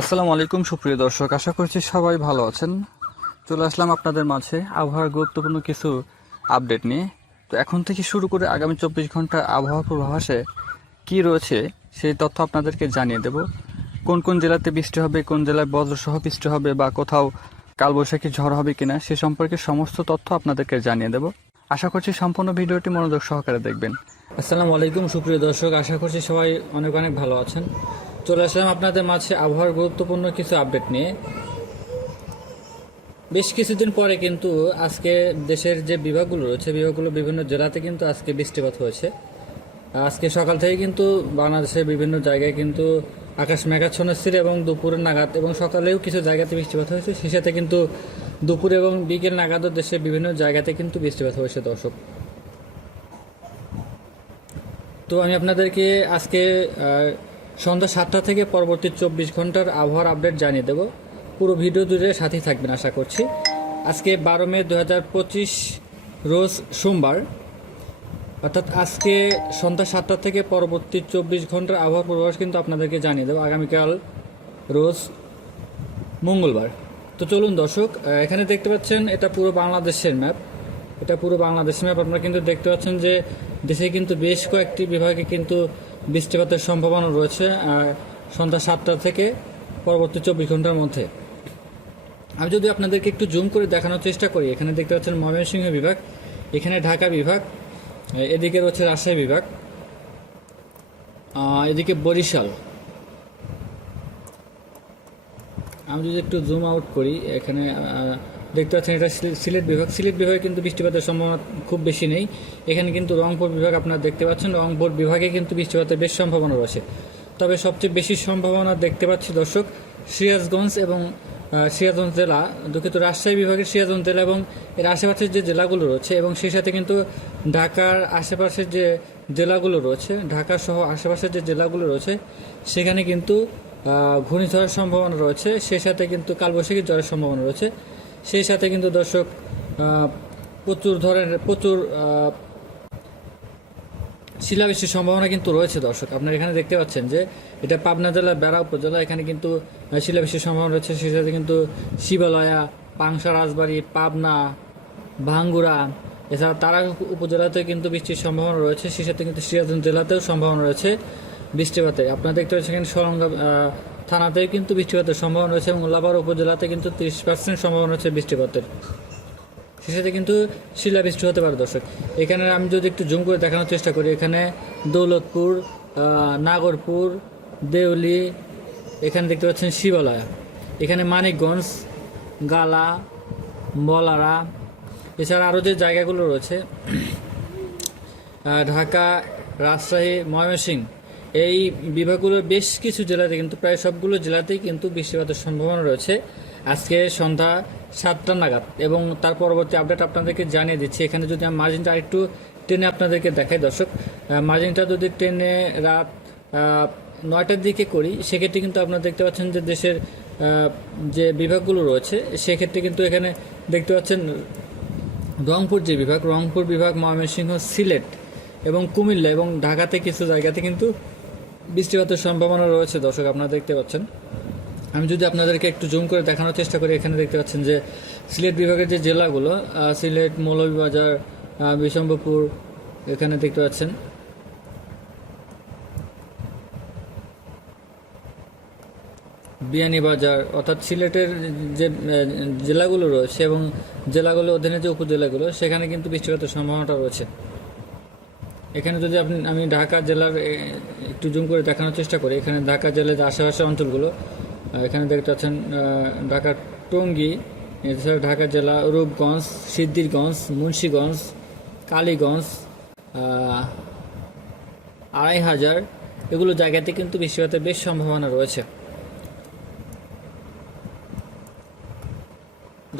আসসালামু আলাইকুম সুপ্রিয় দর্শক, আশা করছি সবাই ভালো আছেন। চলে আসলাম আপনাদের মাঝে আবহাওয়ার গুরুত্বপূর্ণ কিছু আপডেট নিয়ে। তো এখন থেকে শুরু করে আগামী 24 ঘন্টা আবহাওয়া পূর্বাভাসে কি রয়েছে সেই তথ্য আপনাদেরকে জানিয়ে দেব। কোন কোন জেলাতে বৃষ্টি হবে, কোন জেলায় বজ্রসহ বৃষ্টি হবে বা কোথাও কালবৈশাখী ঝড় হবে কিনা সে সম্পর্কে সমস্ত তথ্য আপনাদেরকে জানিয়ে দেব। আশা করছি সম্পূর্ণ ভিডিওটি মনোযোগ সহকারে দেখবেন। আসসালামু আলাইকুম সুপ্রিয় দর্শক, আশা করছি সবাই অনেক অনেক ভালো আছেন। চলে আসলাম আপনাদের মাঝে আবহাওয়ার গুরুত্বপূর্ণ কিছু আপডেট নিয়ে। বেশ কিছুদিন পরে কিন্তু আজকে দেশের যে বিভাগগুলো রয়েছে, বিভাগগুলো বিভিন্ন জেলাতে কিন্তু আজকে বৃষ্টিপাত হয়েছে। আজকে সকাল থেকে কিন্তু বাংলাদেশের বিভিন্ন জায়গায় কিন্তু আকাশ মেঘাচ্ছন্ন ছিল এবং দুপুরের নাগাদ এবং সকালেও কিছু জায়গাতে বৃষ্টিপাত হয়েছে। সেই সাথে কিন্তু দুপুর এবং বিকেল নাগাদও দেশের বিভিন্ন জায়গাতে কিন্তু বৃষ্টিপাত হয়েছে দর্শক। তো আমি আপনাদেরকে আজকে সন্ধ্যা 7টা থেকে পরবর্তী 24 ঘন্টার আবহাওয়ার আপডেট জানিয়ে দেব। পুরো ভিডিও জুড়ে সাথেই থাকবেন আশা করছি। আজকে 12 মে 2025 রোজ সোমবার, অর্থাৎ আজকে সন্ধ্যা 7টা থেকে পরবর্তী 24 ঘন্টার আবহাওয়ার পূর্বাভাস কিন্তু আপনাদেরকে জানিয়ে দেবো। আগামীকাল রোজ মঙ্গলবার। তো চলুন দর্শক, এখানে দেখতে পাচ্ছেন এটা পুরো বাংলাদেশের ম্যাপ। এটা পুরো বাংলাদেশের ম্যাপ। আপনারা কিন্তু দেখতে পাচ্ছেন যে দেশে কিন্তু বেশ কয়েকটি বিভাগে কিন্তু বৃষ্টিপাতের সম্ভাবনা রয়েছে সন্ধ্যা 7টা থেকে পরবর্তী 24 ঘন্টার মধ্যে। আমি যদি আপনাদেরকে একটু জুম করে দেখানোর চেষ্টা করি, এখানে দেখতে পাচ্ছেন ময়মনসিংহ বিভাগ, এখানে ঢাকা বিভাগ, এদিকে রয়েছে রাজশাহী বিভাগ, এদিকে বরিশাল। আমি যদি একটু জুম আউট করি, এখানে দেখতে পাচ্ছেন এটা সিলেট বিভাগ। সিলেট বিভাগে কিন্তু বৃষ্টিপাতের সম্ভাবনা খুব বেশি নেই। এখানে কিন্তু রংপুর বিভাগ আপনারা দেখতে পাচ্ছেন, রংপুর বিভাগে কিন্তু বৃষ্টিপাতের বেশ সম্ভাবনা রয়েছে। তবে সবচেয়ে বেশি সম্ভাবনা দেখতে পাচ্ছি দর্শক সিরাজগঞ্জ এবং সিরাজগঞ্জ জেলা, দুঃখিত রাজশাহী বিভাগের সিরাজগঞ্জ জেলা এবং এর আশেপাশের যে জেলাগুলো রয়েছে এবং সেই সাথে কিন্তু ঢাকার আশেপাশের যে জেলাগুলো রয়েছে, ঢাকা সহ আশেপাশের যে জেলাগুলো রয়েছে সেখানে কিন্তু ঘূর্ণিঝড়ের সম্ভাবনা রয়েছে। সেই সাথে কিন্তু কালবৈশাখী ঝড়ের সম্ভাবনা রয়েছে। সেই সাথে কিন্তু দর্শক প্রচুর শিলাবৃষ্টির সম্ভাবনা কিন্তু রয়েছে দর্শক। আপনারা এখানে দেখতে পাচ্ছেন যে এটা পাবনা জেলার বেড়া উপজেলা, এখানে কিন্তু শিলাবৃষ্টির সম্ভাবনা রয়েছে। সেই সাথে কিন্তু শিবালয়া, পাংশা, রাজবাড়ী, পাবনা, ভাঙ্গুড়া, এছাড়া তারা উপজেলাতেও কিন্তু বৃষ্টির সম্ভাবনা রয়েছে। সেই সাথে কিন্তু সিরাজগঞ্জ জেলাতেও সম্ভাবনা রয়েছে বৃষ্টিপাতের। আপনারা দেখতে পাচ্ছেন এখানে সরঙ্গা থানাতেও কিন্তু বৃষ্টিপাতের সম্ভাবনা রয়েছে এবং লাভার উপজেলাতে কিন্তু 30% সম্ভাবনা রয়েছে বৃষ্টিপাতের। সে সাথে কিন্তু শিলাবৃষ্টি হতে পারে দর্শক। এখানে আমি যদি একটু জুম করে দেখানোর চেষ্টা করি, এখানে দৌলতপুর, নাগরপুর, দেউলি, এখানে দেখতে পাচ্ছেন শিবালয়া, এখানে মানিকগঞ্জ, গালা, বলারা, এছাড়া আরও যে জায়গাগুলো রয়েছে ঢাকা, রাজশাহী, ময়মনসিংহ, এই বিভাগগুলোর বেশ কিছু জেলাতে কিন্তু প্রায় সবগুলো জেলাতেই কিন্তু বৃষ্টিপাতের সম্ভাবনা রয়েছে আজকে সন্ধ্যা 7টা নাগাদ। এবং তার পরবর্তী আপডেট আপনাদেরকে জানিয়ে দিচ্ছি। এখানে যদি আমি মার্জিনটা আরেকটু টেনে আপনাদেরকে দেখাই দর্শক, মার্জিনটা যদি টেনে রাত 9টার দিকে করি, সেক্ষেত্রে কিন্তু আপনারা দেখতে পাচ্ছেন যে দেশের যে বিভাগগুলো রয়েছে সেক্ষেত্রে কিন্তু এখানে দেখতে পাচ্ছেন রংপুর যে বিভাগ, রংপুর বিভাগ, ময়মনসিংহ, সিলেট এবং কুমিল্লা এবং ঢাকাতে কিছু জায়গাতে কিন্তু বৃষ্টিপাতের সম্ভাবনা রয়েছে দর্শক। আপনারা দেখতে পাচ্ছেন। আমি যদি আপনাদেরকে একটু জুম করে দেখানোর চেষ্টা করি, এখানে দেখতে পাচ্ছেন যে সিলেট বিভাগের যে জেলাগুলো, সিলেট, মৌলভীবাজার, বিশম্বরপুর, এখানে দেখতে পাচ্ছেন বিয়ানীবাজার, অর্থাৎ সিলেটের যে জেলাগুলো রয়েছে এবং জেলাগুলো অধীনে যে উপজেলাগুলো সেখানে কিন্তু বৃষ্টিপাতের সম্ভাবনাটা রয়েছে। এখানে যদি আমি ঢাকা জেলার একটু জুম করে দেখানোর চেষ্টা করি, এখানে ঢাকা জেলার আশেপাশের অঞ্চলগুলো, এখানে দেখতে পাচ্ছেন ঢাকার টঙ্গী, এছাড়া ঢাকা জেলা রূপগঞ্জ, সিদ্ধিরগঞ্জ, মুন্সীগঞ্জ, কালীগঞ্জ, 2500, এগুলো জায়গাতে কিন্তু বৃষ্টিপাতের বেশ সম্ভাবনা রয়েছে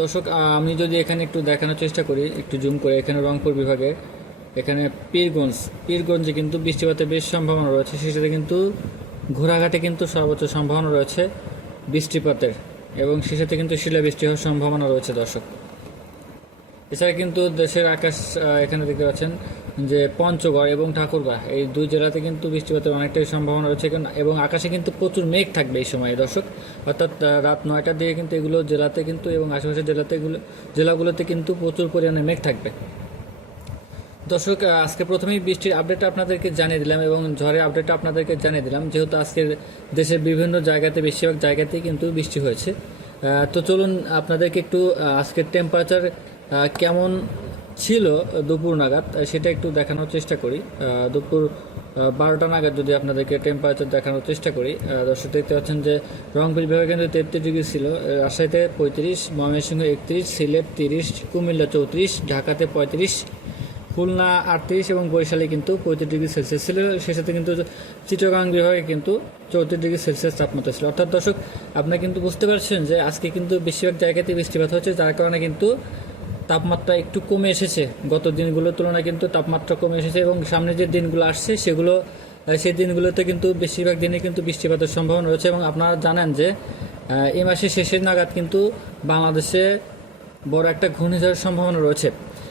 দর্শক। আমি যদি এখানে একটু দেখানোর চেষ্টা করি, একটু জুম করে, এখানে রংপুর বিভাগে, এখানে পীরগঞ্জে কিন্তু বৃষ্টিপাতের বেশ সম্ভাবনা রয়েছে। সেই সাথে কিন্তু ঘোড়াঘাটে কিন্তু সর্বোচ্চ সম্ভাবনা রয়েছে বৃষ্টিপাতের এবং সেই সাথে কিন্তু শিলাবৃষ্টি হওয়ার সম্ভাবনা রয়েছে দর্শক। এছাড়া কিন্তু দেশের আকাশ এখানে দেখতে পাচ্ছেন যে পঞ্চগড় এবং ঠাকুরগাঁ এই দুই জেলাতে কিন্তু বৃষ্টিপাতের অনেকটাই সম্ভাবনা রয়েছে এবং আকাশে কিন্তু প্রচুর মেঘ থাকবে এই সময় দর্শক, অর্থাৎ রাত 9টার দিকে কিন্তু এগুলো জেলাতে কিন্তু এবং আশেপাশের জেলাগুলোতে কিন্তু প্রচুর পরিমাণে মেঘ থাকবে। দর্শক আজকে প্রথমেই বৃষ্টির আপডেটটা আপনাদেরকে জানিয়ে দিলাম এবং ঝড়ের আপডেটটা আপনাদেরকে জানিয়ে দিলাম, যেহেতু আজকে দেশের বিভিন্ন জায়গাতে বেশিরভাগ জায়গাতেই কিন্তু বৃষ্টি হয়েছে। তো চলুন আপনাদেরকে একটু আজকের টেম্পারেচার কেমন ছিল দুপুর নাগাদ সেটা একটু দেখানোর চেষ্টা করি। দুপুর 12টা নাগাদ যদি আপনাদেরকে টেম্পারেচার দেখানোর চেষ্টা করি, দর্শক দেখতে পাচ্ছেন যে রংপুর বিভাগে কিন্তু 33 ডিগ্রি ছিল, রাজশাহীতে 35, ময়মনসিংহ 31, সিলেট 30, কুমিল্লা 34, ঢাকাতে 35, খুলনা 38 এবং বরিশালে কিন্তু 35 ডিগ্রি সেলসিয়াস ছিল। সেই সাথে কিন্তু চিটাগাং বিভাগে কিন্তু 34 ডিগ্রি সেলসিয়াস তাপমাত্রা ছিল। অর্থাৎ দর্শক আপনারা কিন্তু বুঝতে পারছেন যে আজকে কিন্তু বেশিরভাগ জায়গাতে বৃষ্টিপাত হচ্ছে, যার কারণে কিন্তু তাপমাত্রা একটু কমে এসেছে, গত দিনগুলোর তুলনায় কিন্তু তাপমাত্রা কমে এসেছে এবং সামনে যে দিনগুলো আসছে সেই দিনগুলোতে কিন্তু বেশিরভাগ দিনে কিন্তু বৃষ্টিপাতের সম্ভাবনা রয়েছে। এবং আপনারা জানেন যে এই মাসের শেষের নাগাদ কিন্তু বাংলাদেশে বড় একটা ঘূর্ণিঝড়ের সম্ভাবনা রয়েছে।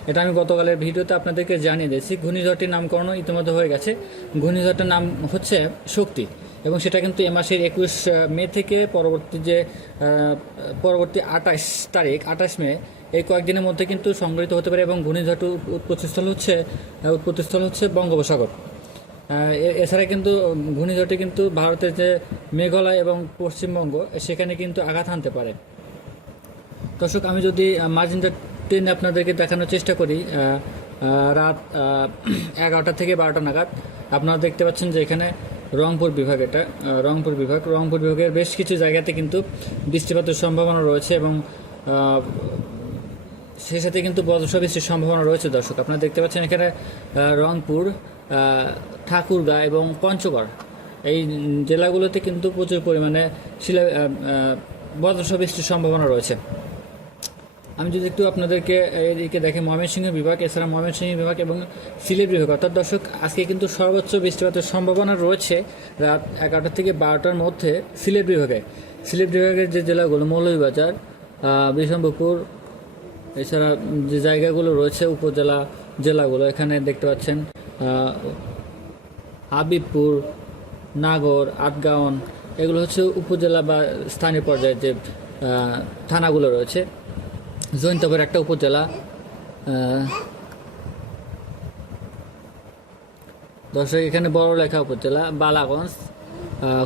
এটা আমি গতকালের ভিডিওতে আপনাদেরকে জানিয়ে দিয়েছি। ঘূর্ণিঝড়টির নামকরণ ইতিমধ্যে হয়ে গেছে। ঘূর্ণিঝড়টার নাম হচ্ছে শক্তি এবং সেটা কিন্তু এ মাসের 21 মে থেকে পরবর্তী 28 মে এই কয়েকদিনের মধ্যে কিন্তু সংঘটিত হতে পারে এবং ঘূর্ণিঝড়টির উৎপত্তিস্থল হচ্ছে বঙ্গোপসাগর। এছাড়া কিন্তু ঘূর্ণিঝড়টি কিন্তু ভারতের যে মেঘালয় এবং পশ্চিমবঙ্গ সেখানে কিন্তু আঘাত হানতে পারে। দর্শক আমি যদি মার্জিনটা টেনে আপনাদেরকে দেখানোর চেষ্টা করি, রাত 11টা থেকে 12টা নাগাদ আপনারা দেখতে পাচ্ছেন যে এখানে রংপুর বিভাগের বেশ কিছু জায়গাতে কিন্তু বৃষ্টিপাতের সম্ভাবনা রয়েছে এবং সেই সাথে কিন্তু বজ্র বৃষ্টির সম্ভাবনা রয়েছে। দর্শক আপনারা দেখতে পাচ্ছেন এখানে রংপুর, ঠাকুরগাঁ এবং পঞ্চগড় এই জেলাগুলোতে কিন্তু প্রচুর পরিমাণে বজ্র বৃষ্টির সম্ভাবনা রয়েছে। আমি যদি একটু আপনাদেরকে এদিকে দেখে ময়মনসিংহ বিভাগ, এছাড়া ময়মনসিংহ বিভাগ এবং সিলেট বিভাগ, অর্থাৎ দর্শক আজকে কিন্তু সর্বোচ্চ বৃষ্টিপাতের সম্ভাবনা রয়েছে রাত 11টা থেকে 12টার মধ্যে সিলেট বিভাগের যে জেলাগুলো মৌলভীবাজার, বিশম্ভরপুর, এছাড়া যে জায়গাগুলো রয়েছে জেলাগুলো এখানে দেখতে পাচ্ছেন হাবিবপুর, নাগর, আটগাঁওন, এগুলো হচ্ছে উপজেলা বা স্থানীয় পর্যায়ে যে থানাগুলো রয়েছে। জৈন্তপুর একটা উপজেলা, দর্শক এখানে বড়লেখা উপজেলা, বালাগঞ্জ,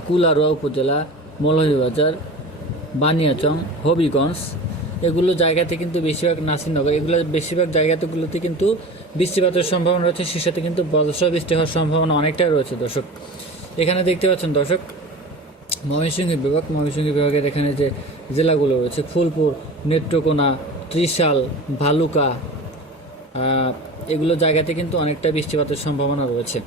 কুলারোয়া উপজেলা, মৌলভীবাজার, বানিয়াচং, হবিগঞ্জ, এগুলো জায়গাতে কিন্তু বেশিরভাগ নাসিরনগর, এগুলো বেশিরভাগ জায়গাগুলোতে কিন্তু বৃষ্টিপাতের সম্ভাবনা রয়েছে, সে সাথে কিন্তু বজ্র বৃষ্টি হওয়ার সম্ভাবনা অনেকটাই রয়েছে। দর্শক এখানে দেখতে পাচ্ছেন দর্শক ময়মনসিংহ বিভাগের এখানে যে জেলাগুলো রয়েছে ফুলপুর, নেত্রকোনা, ত্রিশাল, ভালুকা, এগুলো জায়গাতে কিন্তু অনেকটা বৃষ্টিপাতের সম্ভাবনা রয়েছে।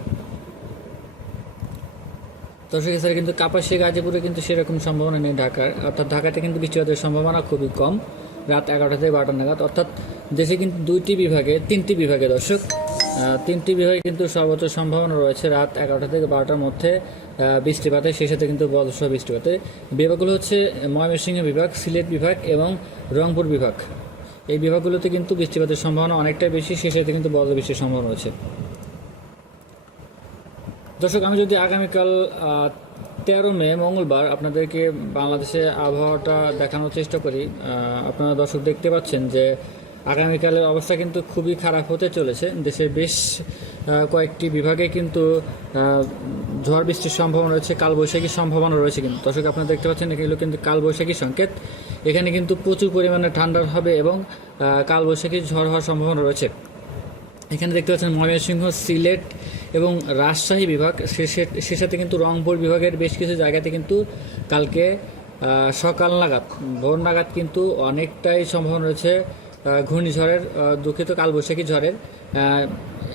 দর্শক এছাড়া কিন্তু কাপাসিয়া, গাজীপুরে কিন্তু সেরকম সম্ভাবনা নেই ঢাকার, অর্থাৎ ঢাকাতে কিন্তু বৃষ্টিপাতের সম্ভাবনা খুবই কম রাত 11টা থেকে 12টা নাগাদ। অর্থাৎ দেশে কিন্তু তিনটি বিভাগে দর্শক তিনটি বিভাগে কিন্তু সর্বোচ্চ সম্ভাবনা রয়েছে রাত 11টা থেকে 12টার মধ্যে বৃষ্টিপাতে, সেই সাথে কিন্তু বজ্র বৃষ্টিপাতে। বিভাগগুলো হচ্ছে ময়মনসিংহ বিভাগ, সিলেট বিভাগ এবং রংপুর বিভাগ। এই বিভাগগুলোতে কিন্তু বৃষ্টিপাতের সম্ভাবনা অনেকটাই বেশি, সেই সাথে কিন্তু বজ্র বৃষ্টির সম্ভাবনা রয়েছে। দর্শক আমি যদি আগামীকাল 13 মে মঙ্গলবার আপনাদেরকে বাংলাদেশে আবহাওয়াটা দেখানোর চেষ্টা করি, আপনারা দর্শক দেখতে পাচ্ছেন যে আগামীকালের অবস্থা কিন্তু খুবই খারাপ হতে চলেছে। দেশের বেশ কয়েকটি বিভাগে কিন্তু ঝড় বৃষ্টির সম্ভাবনা রয়েছে, কালবৈশাখীর সম্ভাবনা রয়েছে। কিন্তু দর্শক আপনারা দেখতে পাচ্ছেন এগুলো কিন্তু কালবৈশাখী সংকেত। এখানে কিন্তু প্রচুর পরিমাণে ঠান্ডা হবে এবং কালবৈশাখী ঝড় হওয়ার সম্ভাবনা রয়েছে। এখানে দেখতে পাচ্ছেন ময়মনসিংহ, সিলেট এবং রাজশাহী বিভাগ, সে সাথে কিন্তু রংপুর বিভাগের বেশ কিছু জায়গাতে কিন্তু কালকে সকাল নাগাদ, ভোর নাগাদ কিন্তু অনেকটাই সম্ভাবনা রয়েছে ঘূর্ণিঝড়ের, দুঃখিত কালবৈশাখী ঝড়ের।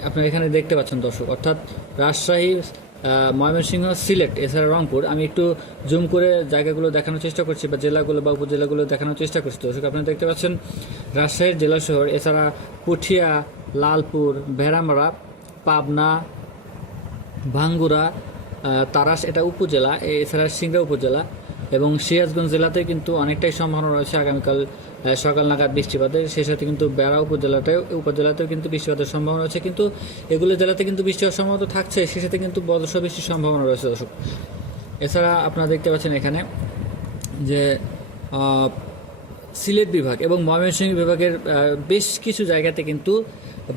আপনারা এখানে দেখতে পাচ্ছেন দর্শক, অর্থাৎ রাজশাহী, ময়মনসিংহ, সিলেট, এছাড়া রংপুর। আমি একটু জুম করে জায়গাগুলো দেখানোর চেষ্টা করছি বা জেলাগুলো বা উপজেলাগুলো দেখানোর চেষ্টা করছি। দর্শক আপনারা দেখতে পাচ্ছেন রাজশাহীর জেলা শহর, এছাড়া পুঠিয়া, লালপুর, ভেড়ামারা, পাবনা, ভাঙ্গুরা, তারাস এটা উপজেলা, এছাড়া সিংড়া উপজেলা, এবং সিরাজগঞ্জ জেলাতে কিন্তু অনেকটাই সম্ভাবনা রয়েছে আগামীকাল সকাল নাগাদ বৃষ্টিপাতের। সেই সাথে কিন্তু বেড়া উপজেলাতেও কিন্তু বৃষ্টিপাতের সম্ভাবনা রয়েছে, কিন্তু এগুলো জেলাতে কিন্তু বৃষ্টি হওয়ার সম্ভাবনা থাকছে, সেই সাথে কিন্তু বজ্রসহ বৃষ্টির সম্ভাবনা রয়েছে দর্শক। এছাড়া আপনারা দেখতে পাচ্ছেন এখানে যে সিলেট বিভাগ এবং ময়মনসিংহ বিভাগের বেশ কিছু জায়গাতে কিন্তু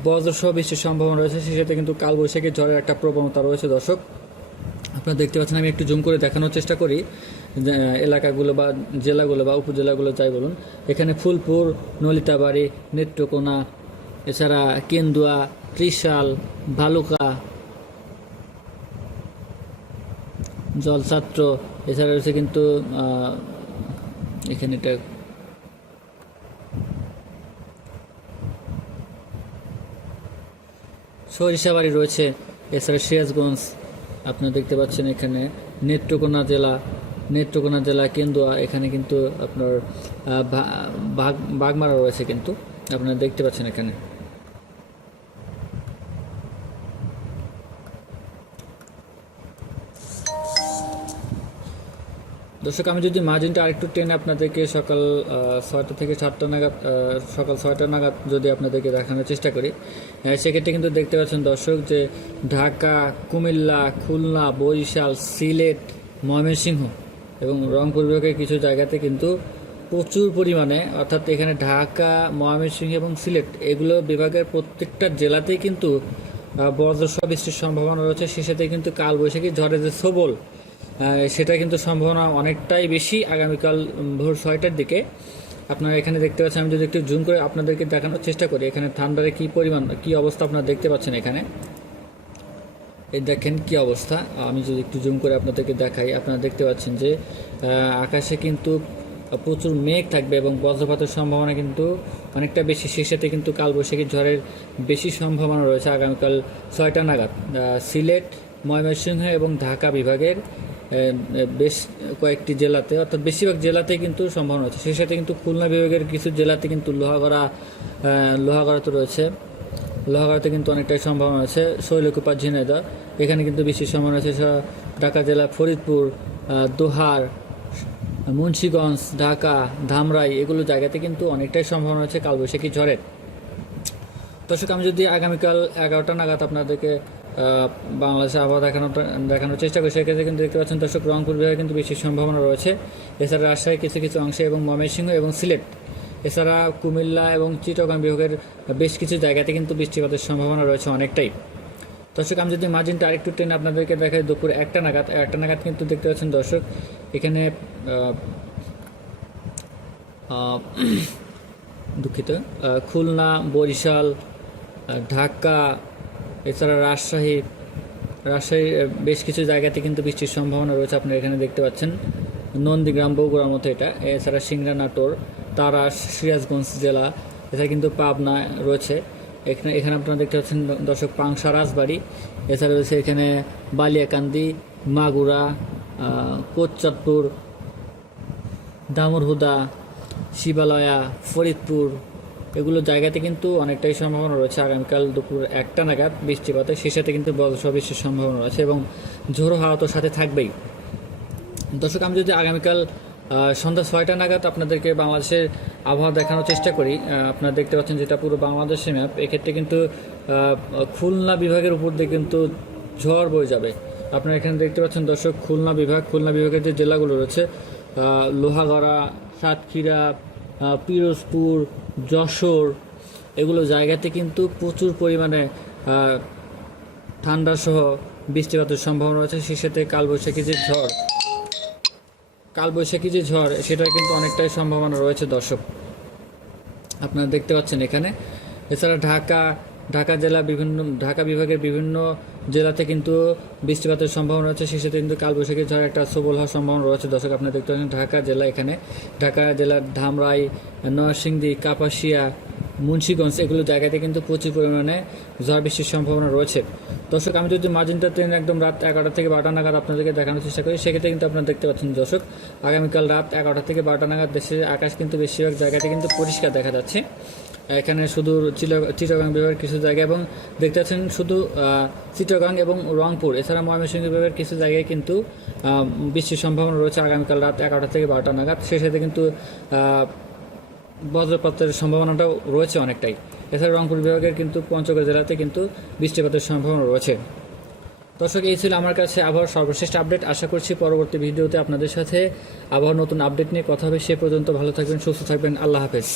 বজ্রসহ বৃষ্টির সম্ভাবনা রয়েছে, সেই সাথে কিন্তু কালবৈশাখী ঝড়ের একটা প্রবণতা রয়েছে দর্শক। আপনারা দেখতে পাচ্ছেন, আমি একটু জুম করে দেখানোর চেষ্টা করি এলাকাগুলো বা জেলাগুলো বা উপজেলাগুলো যাই বলুন। এখানে ফুলপুর, নলিতাবাড়ি, নেত্রকোনা, এছাড়া কেন্দুয়া, ত্রিশাল, ভালুকা, জলছাত্র, এছাড়া রয়েছে কিন্তু এখানে এটা সরিষাবাড়ি রয়েছে, এছাড়া সিরাজগঞ্জ আপনারা দেখতে পাচ্ছেন এখানে নেত্রকোনা জেলা কেন্দুয়া, এখানে কিন্তু আপনার বাগমারা রয়েছে কিন্তু আপনারা দেখতে পাচ্ছেন এখানে। দর্শক, আমি যদি মার্জিনটা আরেকটু টেনে আপনাদেরকে সকাল 6টা থেকে 7টা নাগাদ সকাল 6টা নাগাদ যদি আপনাদেরকে দেখানোর চেষ্টা করি, সেক্ষেত্রে কিন্তু দেখতে পাচ্ছেন দর্শক যে ঢাকা, কুমিল্লা, খুলনা, বরিশাল, সিলেট, ময়মনসিংহ এবং রংপুর বিভাগের কিছু জায়গাতে কিন্তু প্রচুর পরিমাণে, অর্থাৎ এখানে ঢাকা, ময়মনসিংহ এবং সিলেট এগুলো বিভাগের প্রত্যেকটা জেলাতেই কিন্তু বজ্রসহ বৃষ্টির সম্ভাবনা রয়েছে। সে সাথে কিন্তু কালবৈশাখী ঝড়ের যে সবল সেটা কিন্তু সম্ভাবনা অনেকটাই বেশি আগামীকাল ভোর 6টার দিকে। আপনারা এখানে দেখতে পাচ্ছেন, আমি যদি একটু জুম করে আপনাদেরকে দেখানোর চেষ্টা করি, এখানে থান্ডারে কী পরিমাণ কী অবস্থা আপনারা দেখতে পাচ্ছেন এখানে। এই দেখেন কী অবস্থা, আমি যদি একটু জুম করে আপনাদেরকে দেখাই, আপনারা দেখতে পাচ্ছেন যে আকাশে কিন্তু প্রচুর মেঘ থাকবে এবং বজ্রপাতের সম্ভাবনা কিন্তু অনেকটা বেশি। সেই সাথে কিন্তু কালবৈশাখী ঝড়ের বেশি সম্ভাবনা রয়েছে আগামীকাল 6টা নাগাদ সিলেট, ময়মনসিংহ এবং ঢাকা বিভাগের বেশ কয়েকটি জেলাতে, অর্থাৎ বেশিরভাগ জেলাতেই কিন্তু সম্ভাবনা আছে। সেই সাথে কিন্তু খুলনা বিভাগের কিছু জেলাতে কিন্তু লোহাগড়াতে রয়েছে, লোহাগড়াতে কিন্তু অনেকটাই সম্ভাবনা আছে। শৈলকুপা, ঝিনাইদহ এখানে কিন্তু বেশি সম্ভাবনা আছে। ঢাকা জেলা ফরিদপুর, দোহার, মুন্সিগঞ্জ, ঢাকা, ধামরাই এগুলো জায়গাতে কিন্তু অনেকটাই সম্ভাবনা আছে কালবৈশাখী ঝড়ের। দর্শক, আমি যদি আগামীকাল 11টা নাগাদ আপনাদেরকে বাংলাদেশের আবহাওয়া দেখানোর চেষ্টা করি, সেক্ষেত্রে কিন্তু দেখতে পাচ্ছেন দর্শক রংপুর বিভাগে কিন্তু বেশি সম্ভাবনা রয়েছে। এছাড়া রাজশাহী কিছু কিছু অংশে এবং ময়মনসিংহ এবং সিলেট, এছাড়া কুমিল্লা এবং চিটাগং বিভাগের বেশ কিছু জায়গাতে কিন্তু বৃষ্টিপাতের সম্ভাবনা রয়েছে অনেকটাই। দর্শক, আমি যদি মার্জিনটা আরেকটু টেনে আপনাদেরকে দেখাই, দুপুর 1টা নাগাদ কিন্তু দেখতে পাচ্ছেন দর্শক এখানে দুঃখিত, খুলনা, বরিশাল, ঢাকা, এছাড়া রাজশাহীর বেশ কিছু জায়গাতে কিন্তু বৃষ্টির সম্ভাবনা রয়েছে। আপনারা এখানে দেখতে পাচ্ছেন নন্দীগ্রাম, বগুড়ার মতো এটা, এছাড়া সিংড়া, নাটোর, তারাস, সিরাজগঞ্জ জেলা, এছাড়া কিন্তু পাবনা রয়েছে। এখানে আপনারা দেখতে পাচ্ছেন দর্শক পাংশা, রাজবাড়ী, এছাড়া রয়েছে এখানে বালিয়াকান্দি, মাগুরা, কোটচাঁদপুর, দামুরহুদা, শিবালয়া, ফরিদপুর এগুলো জায়গাতে কিন্তু অনেকটাই সম্ভাবনা রয়েছে আগামীকাল দুপুর 1টা নাগাদ বৃষ্টিপাতের। সেই সাথে কিন্তু বজ্রসহ বৃষ্টির সম্ভাবনা রয়েছে এবং ঝোড়ো হাওয়া তো সাথে থাকবেই। দর্শক, আমি যদি আগামীকাল সন্ধ্যা 6টা নাগাদ আপনাদেরকে বাংলাদেশের আবহাওয়া দেখানোর চেষ্টা করি, আপনারা দেখতে পাচ্ছেন যেটা পুরো বাংলাদেশের ম্যাপ। এক্ষেত্রে কিন্তু খুলনা বিভাগের উপর দিয়ে কিন্তু ঝড় বয়ে যাবে। আপনারা এখানে দেখতে পাচ্ছেন দর্শক খুলনা বিভাগের যে জেলাগুলো রয়েছে, লোহাগড়া, সাতক্ষীরা, পিরোজপুর, যশোর এগুলো জায়গাতে কিন্তু প্রচুর পরিমাণে ঠান্ডাসহ বৃষ্টিপাতের সম্ভাবনা রয়েছে। সেই সাথে কালবৈশাখী যে ঝড় সেটার কিন্তু অনেকটাই সম্ভাবনা রয়েছে দর্শক, আপনারা দেখতে পাচ্ছেন এখানে। এছাড়া ঢাকা বিভাগের বিভিন্ন জেলাতে কিন্তু বৃষ্টিপাতের সম্ভাবনা রয়েছে। সেই সাথে কিন্তু কালবৈশাখী ঝড় একটা সবল হওয়ার সম্ভাবনা রয়েছে দর্শক। আপনারা দেখতে পাচ্ছেন ঢাকা জেলার ধামরাই, নরসিংদী, কাপাসিয়া, মুন্সিগঞ্জ এগুলো জায়গাতে কিন্তু প্রচুর পরিমাণে ঝড় বৃষ্টির সম্ভাবনা রয়েছে। দর্শক, আমি যদি মার্জিনটা ট্রেন একদম রাত 11টা থেকে 12টা নাগাদ আপনাদেরকে দেখানোর চেষ্টা করি, সেক্ষেত্রে কিন্তু আপনারা দেখতে পাচ্ছেন দর্শক আগামীকাল রাত 11টা থেকে 12টা নাগাদ দেশের আকাশ কিন্তু বেশিরভাগ জায়গাতে কিন্তু পরিষ্কার দেখা যাচ্ছে এখানে শুধু চিটাগাং বিভাগের কিছু জায়গা এবং দেখতে পাচ্ছেন শুধু চিটাগাং এবং রংপুর এছাড়া ময়মনসিংহ বিভাগের কিছু জায়গায় কিন্তু বৃষ্টির সম্ভাবনা রয়েছে আগামীকাল রাত 11টা থেকে 12টা নাগাদ। সেই সাথে কিন্তু বজ্রপাতের সম্ভাবনাটাও রয়েছে অনেকটাই। এছাড়া রংপুর বিভাগের কিন্তু পঞ্চগড় জেলাতে কিন্তু বৃষ্টিপাতের সম্ভাবনা রয়েছে। দর্শক, এই ছিল আমার কাছে আবহাওয়ার সর্বশেষ আপডেট। আশা করছি পরবর্তী ভিডিওতে আপনাদের সাথে আবহাওয়ার নতুন আপডেট নিয়ে কথা হবে। সে পর্যন্ত ভালো থাকবেন, সুস্থ থাকবেন। আল্লাহ হাফেজ।